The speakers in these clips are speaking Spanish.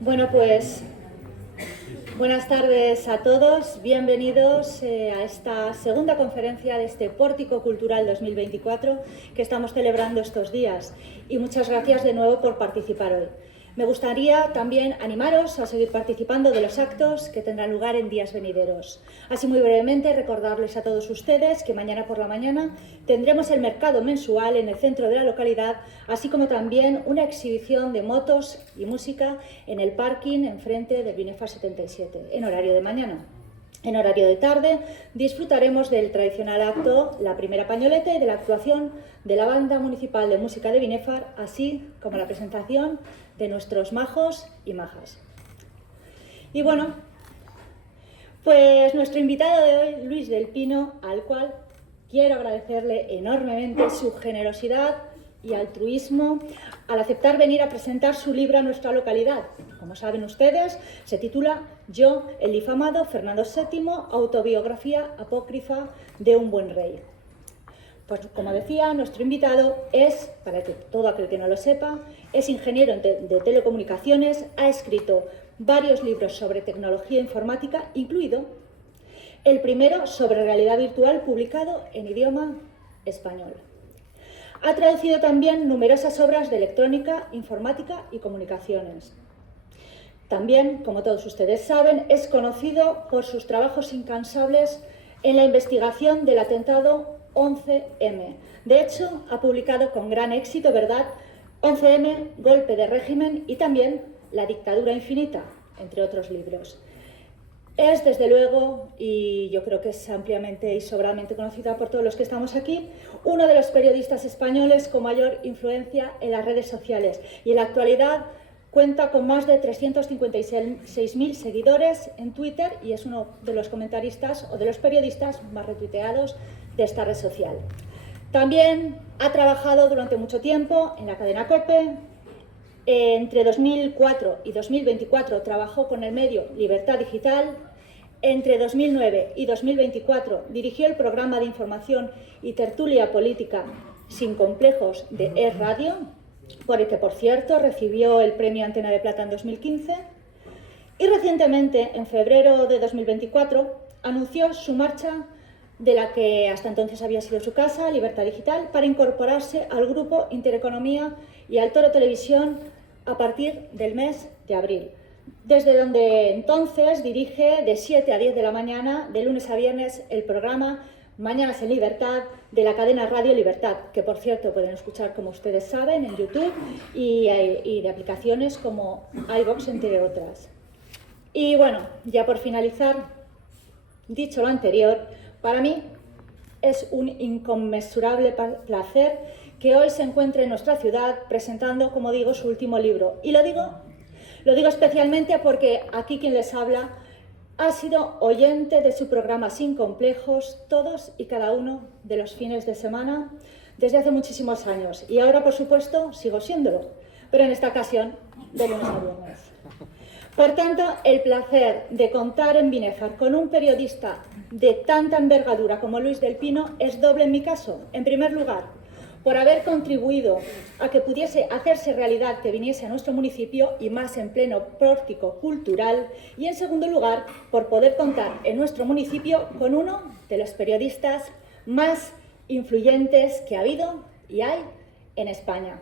Bueno, pues buenas tardes a todos, bienvenidos a esta segunda conferencia de este Pórtico Cultural 2024 que estamos celebrando estos días y muchas gracias de nuevo por participar hoy. Me gustaría también animaros a seguir participando de los actos que tendrán lugar en días venideros. Así muy brevemente recordarles a todos ustedes que mañana por la mañana tendremos el mercado mensual en el centro de la localidad, así como también una exhibición de motos y música en el parking enfrente del Binefar 77, en horario de mañana. En horario de tarde disfrutaremos del tradicional acto La Primera Pañoleta y de la actuación de la Banda Municipal de Música de Binefar, así como la presentación de nuestros majos y majas. Y bueno, pues nuestro invitado de hoy, Luis del Pino, al cual quiero agradecerle enormemente su generosidad y altruismo al aceptar venir a presentar su libro a nuestra localidad. Como saben ustedes, se titula Yo, el difamado Fernando VII, autobiografía apócrifa de un buen rey. Pues como decía, nuestro invitado es, para que todo aquel que no lo sepa, es ingeniero de telecomunicaciones, ha escrito varios libros sobre tecnología informática, incluido el primero sobre realidad virtual publicado en idioma español. Ha traducido también numerosas obras de electrónica, informática y comunicaciones. También, como todos ustedes saben, es conocido por sus trabajos incansables en la investigación del atentado 11M. De hecho, ha publicado con gran éxito, ¿verdad?, 11M, Golpe de régimen y también La dictadura infinita, entre otros libros. Es, desde luego, y yo creo que es ampliamente y sobradamente conocida por todos los que estamos aquí, uno de los periodistas españoles con mayor influencia en las redes sociales y en la actualidad cuenta con más de 356.000 seguidores en Twitter y es uno de los comentaristas o de los periodistas más retuiteados de esta red social. También ha trabajado durante mucho tiempo en la cadena COPE. Entre 2004 y 2024 trabajó con el medio Libertad Digital. Entre 2009 y 2024 dirigió el programa de información y tertulia política Sin Complejos de Es Radio, por el que, por cierto, recibió el premio Antena de Plata en 2015. Y recientemente, en febrero de 2024, anunció su marcha de la que hasta entonces había sido su casa, Libertad Digital, para incorporarse al grupo Intereconomía y al Toro Televisión a partir del mes de abril, desde donde entonces dirige de 7 a 10 de la mañana, de lunes a viernes, el programa Mañanas en Libertad de la cadena Radio Libertad, que por cierto pueden escuchar, como ustedes saben, en YouTube y de aplicaciones como iVoox, entre otras. Y bueno, ya por finalizar, dicho lo anterior, para mí es un inconmensurable placer que hoy se encuentre en nuestra ciudad presentando, como digo, su último libro. Y lo digo especialmente porque aquí quien les habla ha sido oyente de su programa Sin Complejos todos y cada uno de los fines de semana desde hace muchísimos años. Y ahora, por supuesto, sigo siéndolo, pero en esta ocasión de lunes a viernes. Por tanto, el placer de contar en Binefar con un periodista de tanta envergadura como Luis del Pino es doble en mi caso. En primer lugar, por haber contribuido a que pudiese hacerse realidad que viniese a nuestro municipio y más en pleno pórtico cultural. Y en segundo lugar, por poder contar en nuestro municipio con uno de los periodistas más influyentes que ha habido y hay en España.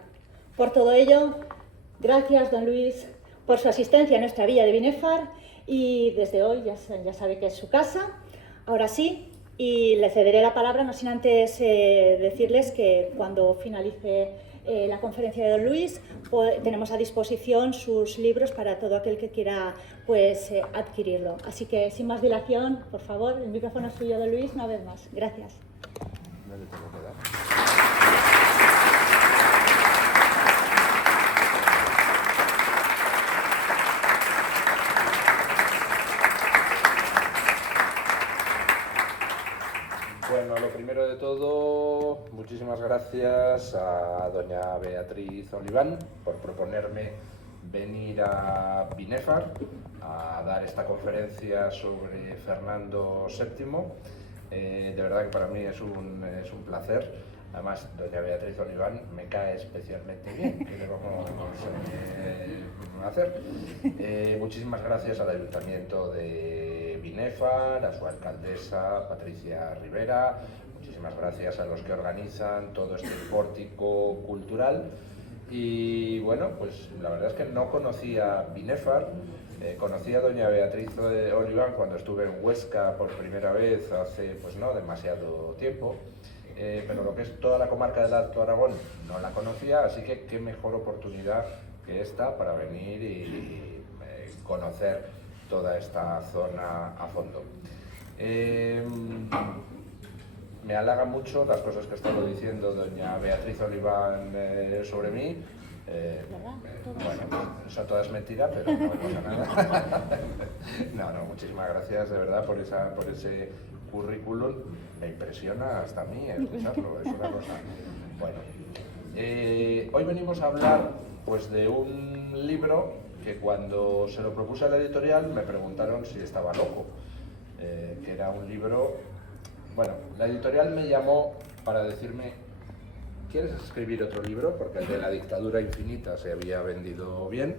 Por todo ello, gracias, don Luis, por su asistencia a nuestra villa de Binefar y desde hoy ya sabe que es su casa. Ahora sí, y le cederé la palabra, no sin antes decirles que cuando finalice la conferencia de don Luis, tenemos a disposición sus libros para todo aquel que quiera adquirirlo. Así que, sin más dilación, por favor, el micrófono es suyo, don Luis, una vez más. Gracias. No le tengo que dar. Bueno, lo primero de todo, muchísimas gracias a doña Beatriz Oliván por proponerme venir a Binefar a dar esta conferencia sobre Fernando VII. De verdad que para mí es un placer. Además, doña Beatriz Oliván me cae especialmente bien, ¿qué le vamos a hacer? Muchísimas gracias al Ayuntamiento de Binéfar, a su alcaldesa Patricia Rivera, muchísimas gracias a los que organizan todo este pórtico cultural. Y bueno, pues la verdad es que no conocía Binéfar, conocí a doña Beatriz Oliván cuando estuve en Huesca por primera vez hace pues no demasiado tiempo, pero lo que es toda la comarca del Alto Aragón no la conocía, así que qué mejor oportunidad que esta para venir y conocer toda esta zona a fondo. Me halaga mucho las cosas que ha estado diciendo doña Beatriz Oliván sobre mí. Bueno, eso todo es mentira, pero no pasa nada. No, muchísimas gracias de verdad por ese currículum. Me impresiona hasta a mí escucharlo, es una cosa. Bueno, hoy venimos a hablar pues de un libro que cuando se lo propuse a la editorial me preguntaron si estaba loco, que era un libro. Bueno, la editorial me llamó para decirme: ¿quieres escribir otro libro? Porque el de La dictadura infinita se había vendido bien.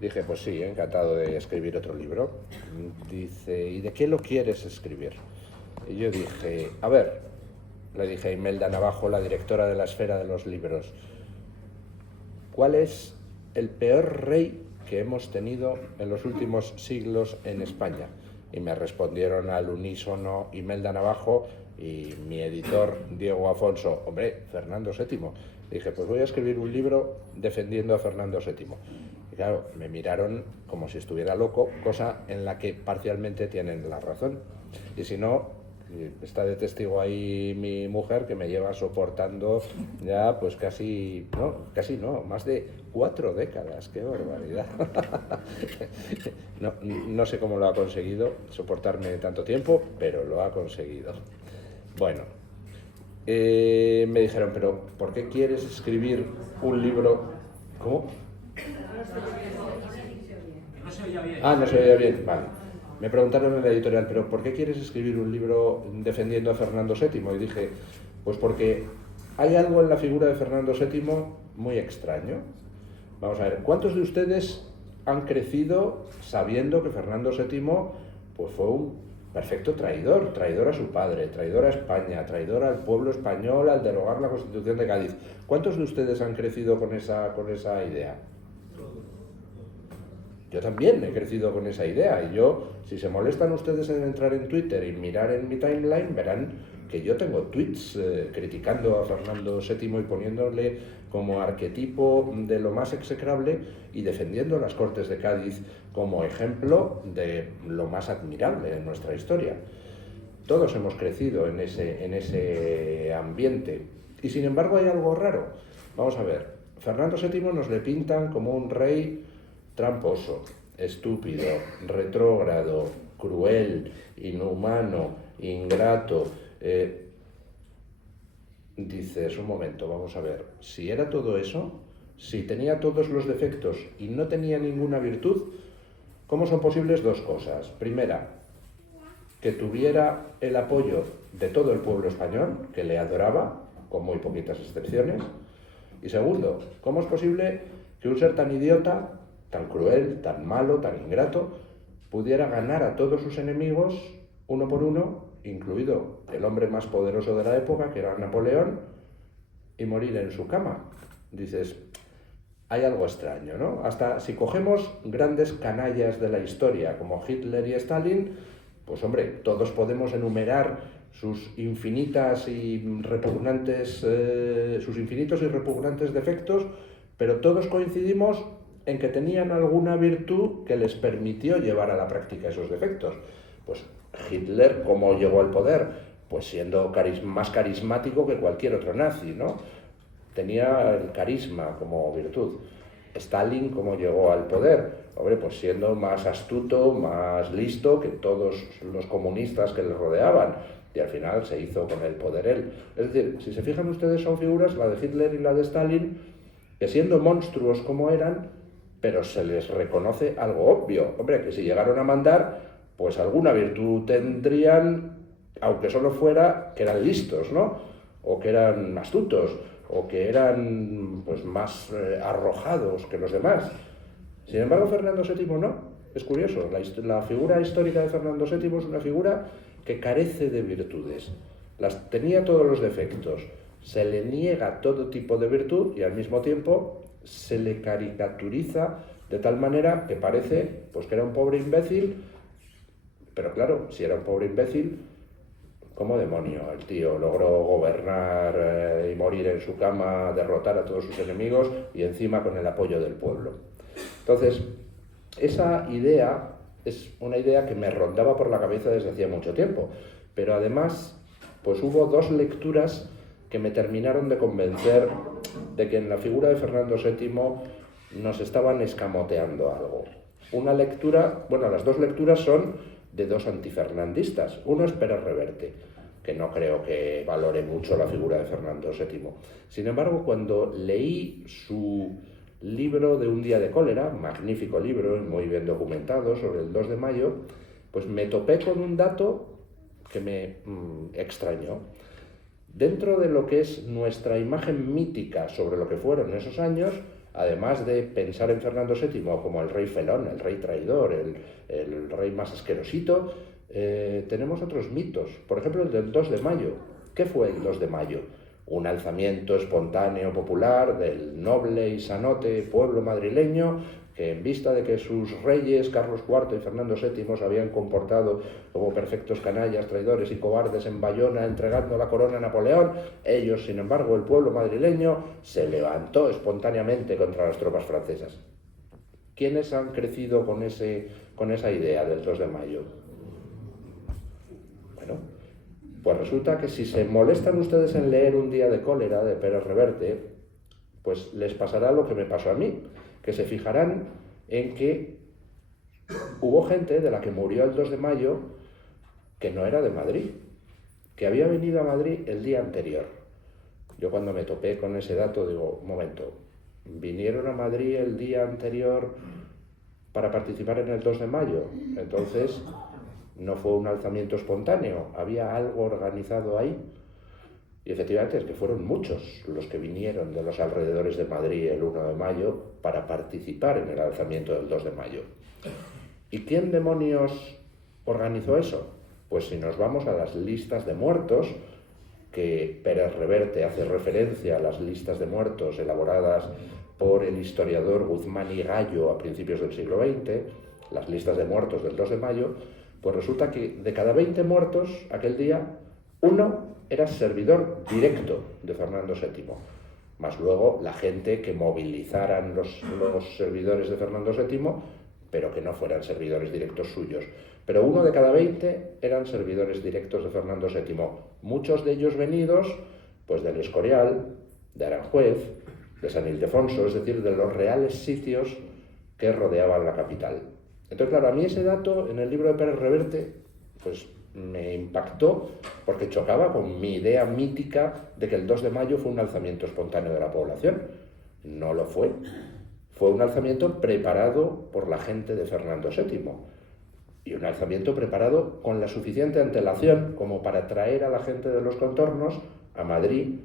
Dije, pues sí, encantado de escribir otro libro. Dice, ¿y de qué lo quieres escribir? Y yo dije, a ver, le dije a Imelda Navajo, la directora de la Esfera de los Libros, ¿cuál es el peor rey que hemos tenido en los últimos siglos en España? Y me respondieron al unísono Imelda Navajo y mi editor Diego Afonso, hombre, Fernando VII. Dije, pues voy a escribir un libro defendiendo a Fernando VII. Y claro, me miraron como si estuviera loco, cosa en la que parcialmente tienen la razón. Y si no, está de testigo ahí mi mujer, que me lleva soportando ya pues casi no, más de 4 décadas, qué barbaridad. No sé cómo lo ha conseguido, soportarme tanto tiempo, pero lo ha conseguido. Bueno, me dijeron, pero ¿por qué quieres escribir un libro? ¿Cómo? No se oía bien. No se oía bien, vale. Me preguntaron en la editorial, pero ¿por qué quieres escribir un libro defendiendo a Fernando VII? Y dije, pues porque hay algo en la figura de Fernando VII muy extraño. Vamos a ver, ¿cuántos de ustedes han crecido sabiendo que Fernando VII pues fue un perfecto traidor a su padre, traidor a España, traidor al pueblo español al derogar la Constitución de Cádiz? ¿Cuántos de ustedes han crecido con esa idea? Yo también he crecido con esa idea, y yo, si se molestan ustedes en entrar en Twitter y mirar en mi timeline, verán que yo tengo tweets criticando a Fernando VII y poniéndole como arquetipo de lo más execrable y defendiendo las Cortes de Cádiz como ejemplo de lo más admirable en nuestra historia. Todos hemos crecido en ese ambiente, y sin embargo hay algo raro. Vamos a ver, Fernando VII nos le pintan como un rey tramposo, estúpido, retrógrado, cruel, inhumano, ingrato. Dices, un momento, vamos a ver, si era todo eso, si tenía todos los defectos y no tenía ninguna virtud, ¿cómo son posibles dos cosas? Primera, que tuviera el apoyo de todo el pueblo español, que le adoraba, con muy poquitas excepciones. Y segundo, ¿cómo es posible que un ser tan idiota, tan cruel, tan malo, tan ingrato, pudiera ganar a todos sus enemigos uno por uno, incluido el hombre más poderoso de la época, que era Napoleón, y morir en su cama? Dices, hay algo extraño, ¿no? Hasta si cogemos grandes canallas de la historia, como Hitler y Stalin, pues hombre, todos podemos enumerar sus infinitos y repugnantes defectos, pero todos coincidimos en que tenían alguna virtud que les permitió llevar a la práctica esos defectos. Pues Hitler, ¿cómo llegó al poder? Pues siendo más carismático que cualquier otro nazi, ¿no? Tenía el carisma como virtud. Stalin, ¿cómo llegó al poder? Hombre, pues siendo más astuto, más listo que todos los comunistas que le rodeaban. Y al final se hizo con el poder él. Es decir, si se fijan ustedes, son figuras, la de Hitler y la de Stalin, que siendo monstruos como eran, pero se les reconoce algo obvio. Hombre, que si llegaron a mandar, pues alguna virtud tendrían, aunque solo fuera que eran listos, ¿no? o que eran astutos, o que eran pues, más arrojados que los demás. Sin embargo, Fernando VII no. Es curioso, la figura histórica de Fernando VII es una figura que carece de virtudes. Tenía todos los defectos, se le niega todo tipo de virtud y al mismo tiempo se le caricaturiza de tal manera que parece pues, que era un pobre imbécil, pero claro, si era un pobre imbécil, ¿cómo demonio el tío logró gobernar y morir en su cama, derrotar a todos sus enemigos y encima con el apoyo del pueblo? Entonces, esa idea es una idea que me rondaba por la cabeza desde hacía mucho tiempo, pero además pues hubo dos lecturas que me terminaron de convencer de que en la figura de Fernando VII nos estaban escamoteando algo. Una lectura, bueno, las dos lecturas son de dos antifernandistas. Uno es Pérez Reverte, que no creo que valore mucho la figura de Fernando VII. Sin embargo, cuando leí su libro de Un día de cólera, magnífico libro, muy bien documentado, sobre el 2 de mayo, pues me topé con un dato que me extrañó. Dentro de lo que es nuestra imagen mítica sobre lo que fueron esos años, además de pensar en Fernando VII como el rey felón, el rey traidor, el rey más asquerosito, tenemos otros mitos. Por ejemplo, el del 2 de mayo. ¿Qué fue el 2 de mayo? Un alzamiento espontáneo popular del noble y sanote pueblo madrileño que en vista de que sus reyes Carlos IV y Fernando VII se habían comportado como perfectos canallas, traidores y cobardes en Bayona entregando la corona a Napoleón, ellos, sin embargo, el pueblo madrileño se levantó espontáneamente contra las tropas francesas. ¿Quiénes han crecido con esa idea del 2 de mayo? Bueno, pues resulta que si se molestan ustedes en leer Un día de cólera de Pérez Reverte, pues les pasará lo que me pasó a mí, que se fijarán en que hubo gente de la que murió el 2 de mayo que no era de Madrid, que había venido a Madrid el día anterior. Yo cuando me topé con ese dato digo, un momento, ¿vinieron a Madrid el día anterior para participar en el 2 de mayo? Entonces, no fue un alzamiento espontáneo, había algo organizado ahí. Y efectivamente es que fueron muchos los que vinieron de los alrededores de Madrid el 1 de mayo para participar en el alzamiento del 2 de mayo. ¿Y quién demonios organizó eso? Pues si nos vamos a las listas de muertos, que Pérez Reverte hace referencia a las listas de muertos elaboradas por el historiador Guzmán y Gallo a principios del siglo XX, las listas de muertos del 2 de mayo, pues resulta que de cada 20 muertos aquel día, uno era servidor directo de Fernando VII, más luego la gente que movilizaran los servidores de Fernando VII, pero que no fueran servidores directos suyos. Pero uno de cada 20 eran servidores directos de Fernando VII, muchos de ellos venidos pues del Escorial, de Aranjuez, de San Ildefonso, es decir, de los reales sitios que rodeaban la capital. Entonces, claro, a mí ese dato en el libro de Pérez Reverte pues me impactó porque chocaba con mi idea mítica de que el 2 de mayo fue un alzamiento espontáneo de la población. No lo fue. Fue un alzamiento preparado por la gente de Fernando VII y un alzamiento preparado con la suficiente antelación como para traer a la gente de los contornos a Madrid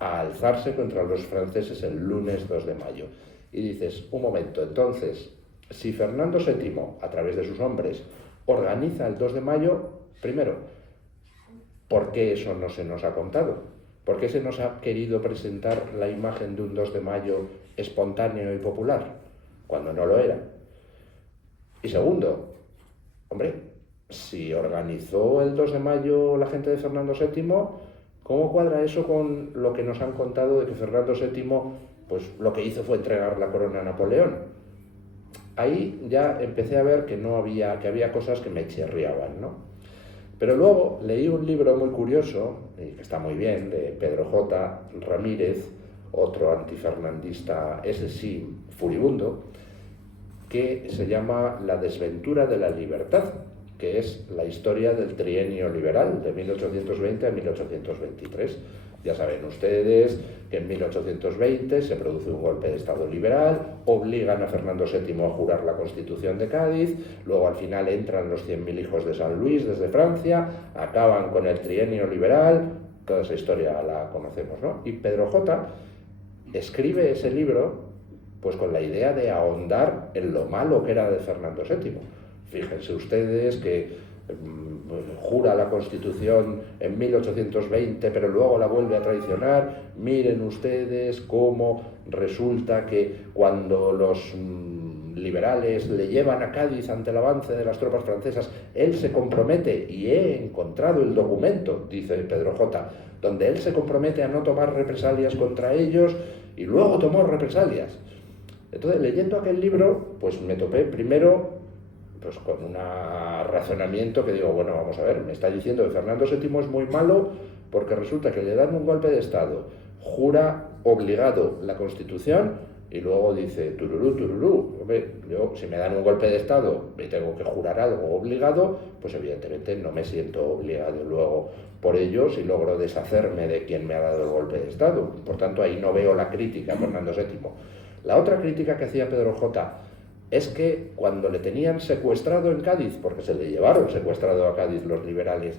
a alzarse contra los franceses el lunes 2 de mayo. Y dices, un momento, entonces, si Fernando VII, a través de sus hombres, organiza el 2 de mayo, primero, ¿por qué eso no se nos ha contado? ¿Por qué se nos ha querido presentar la imagen de un 2 de mayo espontáneo y popular, cuando no lo era? Y segundo, hombre, si organizó el 2 de mayo la gente de Fernando VII, ¿cómo cuadra eso con lo que nos han contado de que Fernando VII, pues lo que hizo fue entregar la corona a Napoleón? Ahí ya empecé a ver que había cosas que me chirriaban, ¿no? Pero luego leí un libro muy curioso, y que está muy bien, de Pedro J. Ramírez, otro antifernandista, ese sí, furibundo, que se llama La desventura de la libertad, que es la historia del trienio liberal de 1820 a 1823. Ya saben ustedes que en 1820 se produce un golpe de Estado liberal, obligan a Fernando VII a jurar la Constitución de Cádiz, luego al final entran los 100.000 hijos de San Luis desde Francia, acaban con el trienio liberal, toda esa historia la conocemos, ¿no? Y Pedro J. escribe ese libro pues con la idea de ahondar en lo malo que era de Fernando VII. Fíjense ustedes que jura la Constitución en 1820, pero luego la vuelve a traicionar. Miren ustedes cómo resulta que cuando los liberales le llevan a Cádiz ante el avance de las tropas francesas, él se compromete, y he encontrado el documento, dice Pedro J., donde él se compromete a no tomar represalias contra ellos, y luego tomó represalias. Entonces, leyendo aquel libro, pues me topé primero pues con un razonamiento que digo, bueno, vamos a ver, me está diciendo que Fernando VII es muy malo porque resulta que le dan un golpe de Estado, jura obligado la Constitución y luego dice, tururú, tururú. Hombre, yo si me dan un golpe de Estado y tengo que jurar algo obligado, pues evidentemente no me siento obligado luego por ello si logro deshacerme de quien me ha dado el golpe de Estado. Por tanto, ahí no veo la crítica a Fernando VII. La otra crítica que hacía Pedro J. es que cuando le tenían secuestrado en Cádiz, porque se le llevaron secuestrado a Cádiz los liberales,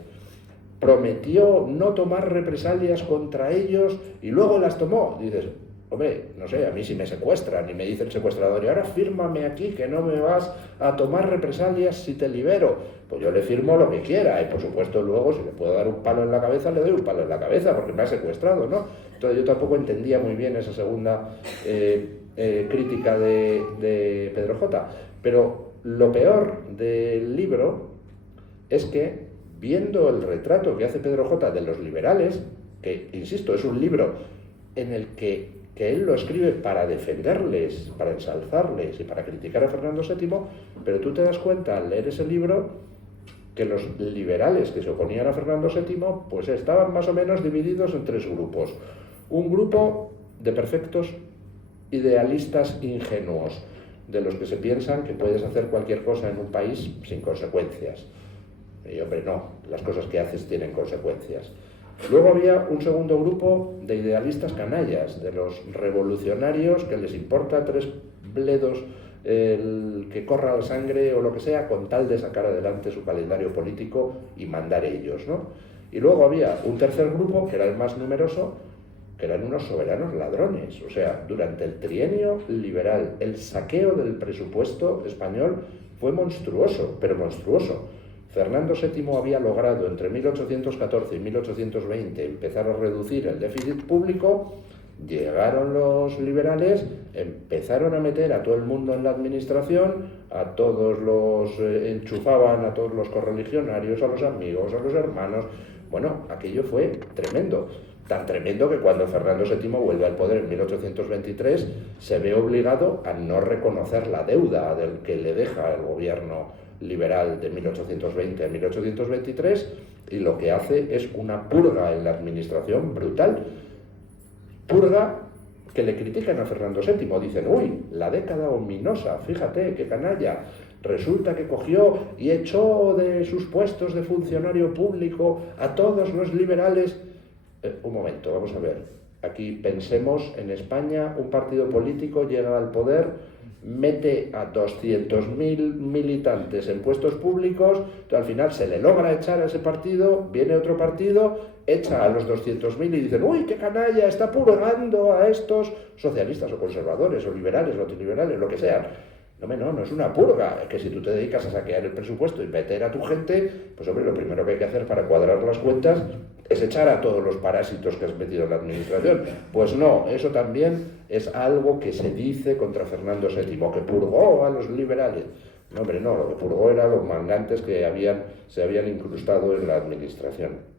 prometió no tomar represalias contra ellos y luego las tomó. Dices, hombre, no sé, a mí si me secuestran y me dice el secuestrador, y ahora fírmame aquí que no me vas a tomar represalias si te libero, pues yo le firmo lo que quiera, y por supuesto luego si le puedo dar un palo en la cabeza, le doy un palo en la cabeza porque me ha secuestrado, ¿no? Entonces yo tampoco entendía muy bien esa segunda crítica de Pedro J. Pero lo peor del libro es que, viendo el retrato que hace Pedro J. de los liberales, que, insisto, es un libro en el que él lo escribe para defenderles, para ensalzarles y para criticar a Fernando VII, pero tú te das cuenta al leer ese libro que los liberales que se oponían a Fernando VII pues estaban más o menos divididos en tres grupos. Un grupo de perfectos idealistas ingenuos, de los que se piensan que puedes hacer cualquier cosa en un país sin consecuencias. Y hombre, no, las cosas que haces tienen consecuencias. Luego había un segundo grupo de idealistas canallas, de los revolucionarios que les importa tres bledos el que corra la sangre o lo que sea, con tal de sacar adelante su calendario político y mandar ellos, ¿no? Y luego había un tercer grupo, que era el más numeroso, que eran unos soberanos ladrones. O sea, durante el trienio liberal, el saqueo del presupuesto español fue monstruoso, pero monstruoso. Fernando VII había logrado entre 1814 y 1820 empezar a reducir el déficit público. Llegaron los liberales, empezaron a meter a todo el mundo en la administración, a todos los enchufaban, a todos los correligionarios, a los amigos, a los hermanos. Bueno, aquello fue tremendo. Tan tremendo que cuando Fernando VII vuelve al poder en 1823 se ve obligado a no reconocer la deuda del que le deja el gobierno liberal de 1820 a 1823, y lo que hace es una purga en la administración brutal. Purga que le critican a Fernando VII, dicen, uy, la década ominosa, fíjate qué canalla, resulta que cogió y echó de sus puestos de funcionario público a todos los liberales. Un momento, vamos a ver, aquí pensemos en España, un partido político llega al poder, mete a 200.000 militantes en puestos públicos, entonces al final se le logra echar a ese partido, viene otro partido, echa a los 200.000 y dicen, uy, qué canalla, está purgando a estos socialistas o conservadores o liberales o antiliberales, lo que sean. No es una purga, es que si tú te dedicas a saquear el presupuesto y meter a tu gente, pues hombre, lo primero que hay que hacer para cuadrar las cuentas es echar a todos los parásitos que has metido en la administración. Pues no, eso también es algo que se dice contra Fernando VII, que purgó a los liberales. No, hombre, no, lo que purgó eran los mangantes que se habían incrustado en la administración.